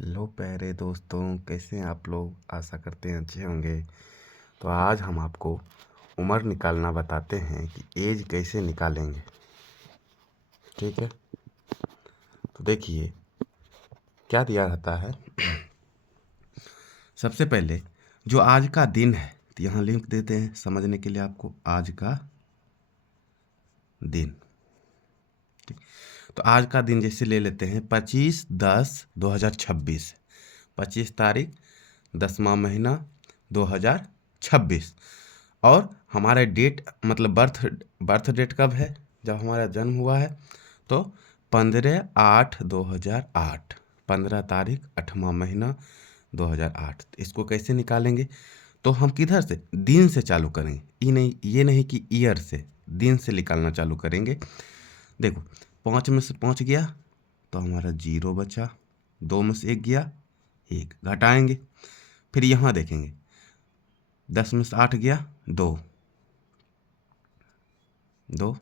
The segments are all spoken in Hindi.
हेलो प्यारे दोस्तों, कैसे हैं आप लोग। आशा करते हैं अच्छे होंगे। तो आज हम आपको उम्र निकालना बताते हैं कि एज कैसे निकालेंगे। ठीक है, तो देखिए क्या दिया रहता है। सबसे पहले जो आज का दिन है, तो यहाँ लिंक देते हैं समझने के लिए आपको। आज का दिन, ठीक। तो आज का दिन जैसे ले लेते हैं 25/10/2026। 25 तारीख 10वां महीना 2026। और हमारा डेट मतलब बर्थ डेट कब है, जब हमारा जन्म हुआ है, तो 15/8/2008। 15 तारीख 8वां महीना 2008। इसको कैसे निकालेंगे, तो हम किधर से, दिन से चालू करेंगे। ये नहीं कि ईयर से, दिन से निकालना चालू करेंगे। देखो 5 में से 5 गया तो हमारा 0 बचा। 2 में से 1 गया, 1 घटाएंगे। फिर यहाँ देखेंगे 10 में से 8 गया, 2 2।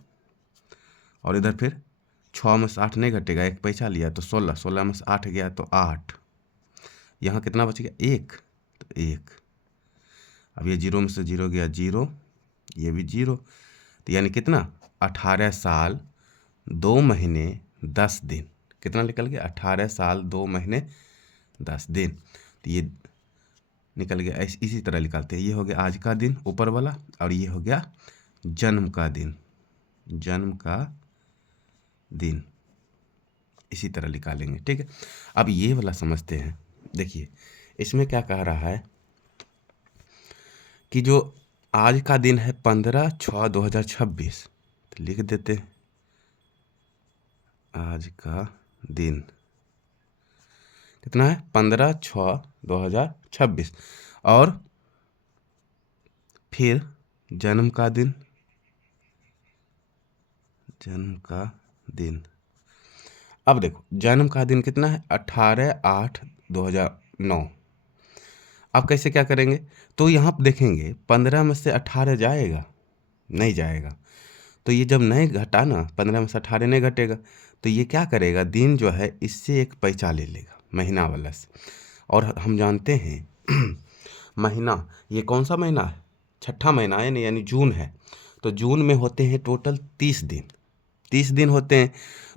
और इधर फिर 6 में से 8 नहीं घटेगा, 1 पैसा लिया तो 16। 16 में से 8 गया तो 8। यहाँ कितना बच गया, 1, तो 1। अब ये 0 में से 0 गया, 0। ये भी 0। तो यानी कितना, 18 साल 2 महीने 10 दिन। कितना निकल गया, 18 साल 2 महीने 10 दिन। तो ये निकल गया। इसी तरह निकालते हैं। ये हो गया आज का दिन ऊपर वाला, और ये हो गया जन्म का दिन। जन्म का दिन इसी तरह निकालेंगे। ठीक है, अब ये वाला समझते हैं। देखिए इसमें क्या कह रहा है कि जो आज का दिन है 15/6/2026। तो लिख देते हैं आज का दिन कितना है, 15/6/2026। और फिर जन्म का दिन, जन्म का दिन। अब देखो जन्म का दिन कितना है, 18/8/2009। अब कैसे क्या करेंगे, तो यहाँ पे देखेंगे 15 में से 18 जाएगा, नहीं जाएगा। तो ये जब नहीं घटा ना, 15 में से 18 नहीं घटेगा, तो ये क्या करेगा, दिन जो है इससे एक पैसा ले लेगा महीना वाला से। और हम जानते हैं महीना, ये कौन सा महीना है, छठा महीना है ना, यानी जून है। तो जून में होते हैं टोटल 30 दिन। 30 दिन होते हैं,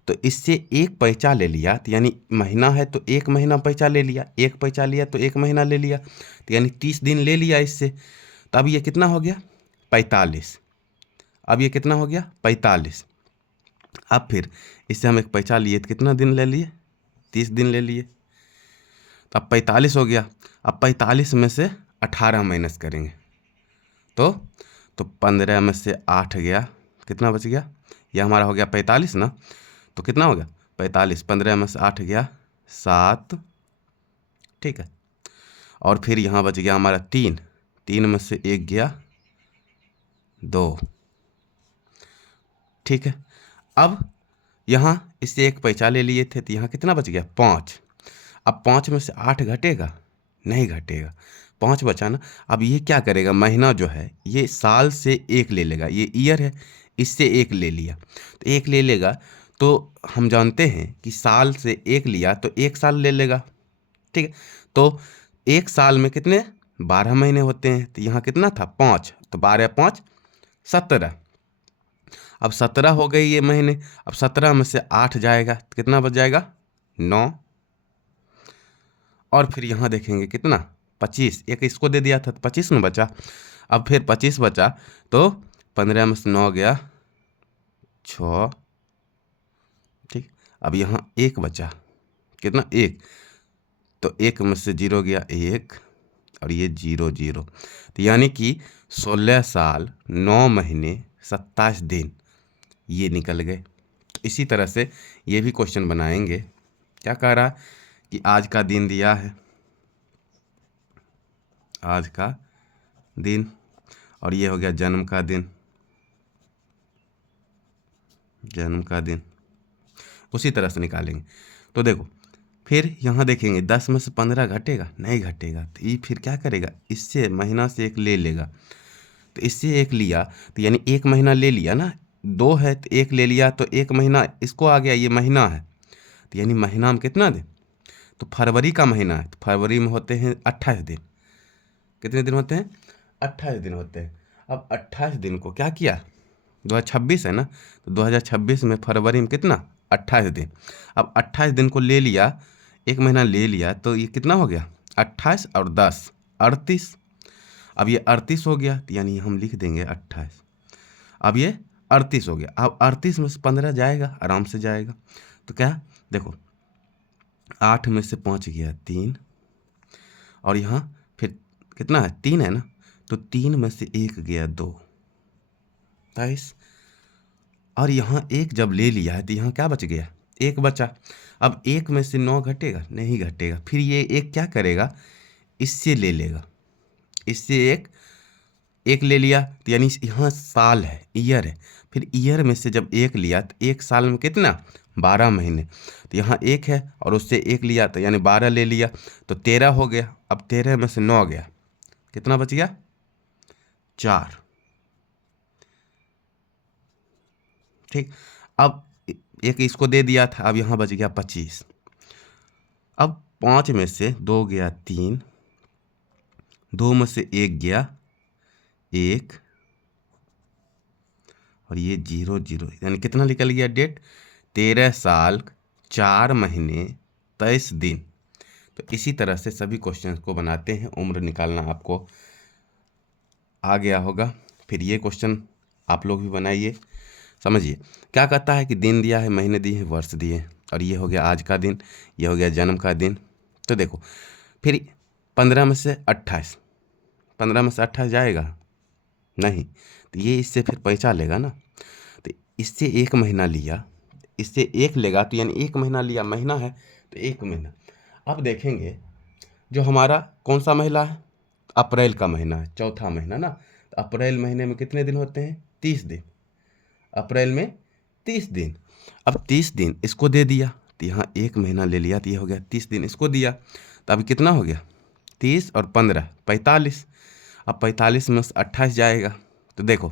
तो इससे एक पैसा ले लिया, तो यानी महीना है तो एक महीना पैसा ले लिया, एक पैसा लिया तो एक महीना ले लिया, तो यानी 30 दिन ले लिया इससे। तो अब ये कितना हो गया, 45। अब ये कितना हो गया, 45। अब फिर इससे हम एक पैसा लिए तो कितना दिन ले लिए, 30 दिन ले लिए। तो अब 45 हो गया। अब 45 में से 18 माइनस करेंगे तो 15 में से 8 गया, कितना बच गया, यह हमारा हो गया 45 ना। तो कितना हो गया 45, 15 में से 8 गया 7। ठीक है, और फिर यहाँ बच गया हमारा 3। 3 में से 1 गया 2। ठीक है, अब यहाँ इससे एक पैसा ले लिए थे, तो यहाँ कितना बच गया 5। अब 5 में से 8 घटेगा, नहीं घटेगा, 5 बचा ना। अब ये क्या करेगा, महीना जो है ये साल से एक ले लेगा, ये ईयर है, इससे एक ले लिया तो एक ले लेगा। तो हम जानते हैं कि साल से एक लिया तो एक साल ले लेगा। ठीक है, तो एक साल में कितने, 12 महीने होते हैं। तो यहाँ कितना था 5, तो 12×5 17। अब 17 हो गई ये महीने। अब 17 में से 8 जाएगा तो कितना बच जाएगा, 9। और फिर यहाँ देखेंगे कितना, 25। एक इसको दे दिया था तो 25 में बचा। अब फिर 25 बचा तो 15 में से 9 गया 6। ठीक, अब यहाँ 1 बचा, कितना, 1। तो 1 में से 0 गया 1, और ये 0 0। तो यानी कि 16 साल 9 महीने 27 दिन ये निकल गए। तो इसी तरह से ये भी क्वेश्चन बनाएंगे। क्या कह रहा कि आज का दिन दिया है, आज का दिन, और ये हो गया जन्म का दिन, जन्म का दिन। उसी तरह से निकालेंगे। तो देखो फिर यहाँ देखेंगे 10 में से 15 घटेगा, नहीं घटेगा। तो ये फिर क्या करेगा, इससे महीना से एक ले लेगा। तो इससे एक लिया तो यानी एक महीना ले लिया ना, 2 है तो एक ले लिया, तो एक महीना इसको आ गया, ये महीना है, तो यानी महीना में कितना दिन, तो फरवरी का महीना है, तो फरवरी में होते हैं 28 दिन। कितने दिन होते हैं? 28 दिन होते हैं। अब 28 दिन को क्या किया, 2026 है ना, तो 2026 में फरवरी में कितना, 28 दिन। अब 28 दिन को ले लिया, एक महीना ले लिया, तो ये कितना हो गया, 28 और 10 38। अब ये 38 हो गया, तो यानी हम लिख देंगे 28। अब ये 38 हो गया। अब 38 में से 15 जाएगा, आराम से जाएगा। तो क्या, देखो 8 में से 5 गया 3, और यहाँ फिर कितना है, 3 है ना, तो 3 में से 1 गया 2, 23। और यहाँ 1 जब ले लिया है तो यहाँ क्या बच गया, 1 बचा। अब 1 में से 9 घटेगा, नहीं घटेगा। फिर ये 1 क्या करेगा, इससे ले लेगा, इससे एक ले लिया, तो यानी यहाँ साल है, ईयर है। फिर ईयर में से जब 1 लिया तो 1 साल में कितना, 12 महीने। तो यहाँ 1 है और उससे 1 लिया, तो यानी 12 ले लिया, तो 13 हो गया। अब 13 में से 9 गया, कितना बच गया, 4। ठीक। अब एक इसको दे दिया था, अब यहाँ बच गया 25। अब 5 में से 2 गया 3, 2 में से 1 गया 1, और ये 0 0, यानी कितना निकल गया डेट, 13 साल 4 महीने 23 दिन। तो इसी तरह से सभी क्वेश्चंस को बनाते हैं। उम्र निकालना आपको आ गया होगा। फिर ये क्वेश्चन आप लोग भी बनाइए। समझिए क्या कहता है कि दिन दिया है, महीने दिए हैं, वर्ष दिए हैं, और ये हो गया आज का दिन, ये हो गया जन्म का दिन। तो देखो फिर 15 में से 28, 15 में से 28 जाएगा नहीं, तो ये इससे फिर पैसा लेगा ना। तो इससे 1 महीना लिया, इससे 1 लेगा, तो यानी 1 महीना लिया, महीना है तो 1 महीना। अब देखेंगे जो हमारा कौन सा महीना है, अप्रैल का महीना है, चौथा महीना ना। तो अप्रैल महीने में कितने दिन होते हैं, 30 दिन। अप्रैल में 30 दिन। अब 30 दिन इसको दे दिया, तो यहाँ 1 महीना ले लिया, तो ये हो गया 30 दिन इसको दिया। तो अभी कितना हो गया, 30 और 15 45। अब 45 में से 28 जाएगा, तो देखो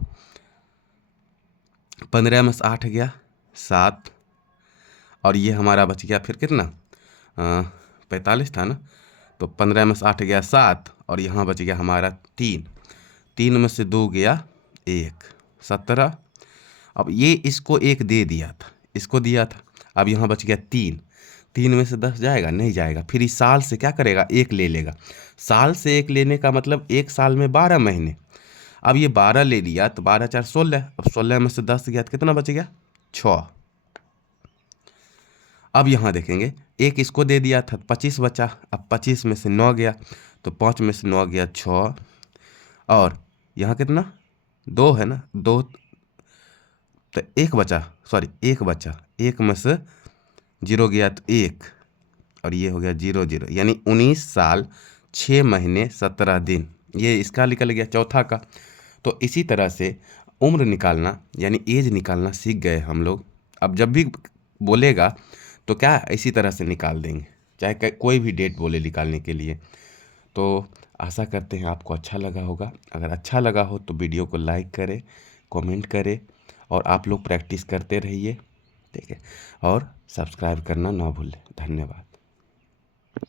15 में से 8 गया 7, और ये हमारा बच गया फिर कितना, 45 था ना, तो 15 में से 8 गया 7, और यहाँ बच गया हमारा 3, 3 में से 2 गया 1, 17। अब ये इसको 1 दे दिया था, इसको दिया था, अब यहाँ बच गया 3, 3 में से 10 जाएगा, नहीं जाएगा। फिर इस साल से क्या करेगा, 1 ले लेगा। साल से 1 लेने का मतलब 1 साल में 12 महीने। अब ये 12 ले लिया, तो 12 4 16, अब 16 में से 10 गया तो कितना बच गया, 6। अब यहाँ देखेंगे 1 इसको दे दिया था, 25 बचा। अब 25 में से 9 गया, तो 5 में से 9 गया 6, और यहाँ कितना 2 है ना, 2, तो 1 बचा, सॉरी 1 बचा, 1 में से 0 गया तो 1, और ये हो गया 0 0, यानी 19 साल 6 महीने 17 दिन। ये इसका निकल गया चौथा का। तो इसी तरह से उम्र निकालना यानी एज निकालना सीख गए हम लोग। अब जब भी बोलेगा तो क्या इसी तरह से निकाल देंगे, चाहे कोई भी डेट बोले निकालने के लिए। तो आशा करते हैं आपको अच्छा लगा होगा। अगर अच्छा लगा हो तो वीडियो को लाइक करें, कमेंट करें, और आप लोग प्रैक्टिस करते रहिए, ठीक है, और सब्सक्राइब करना ना भूलें। धन्यवाद।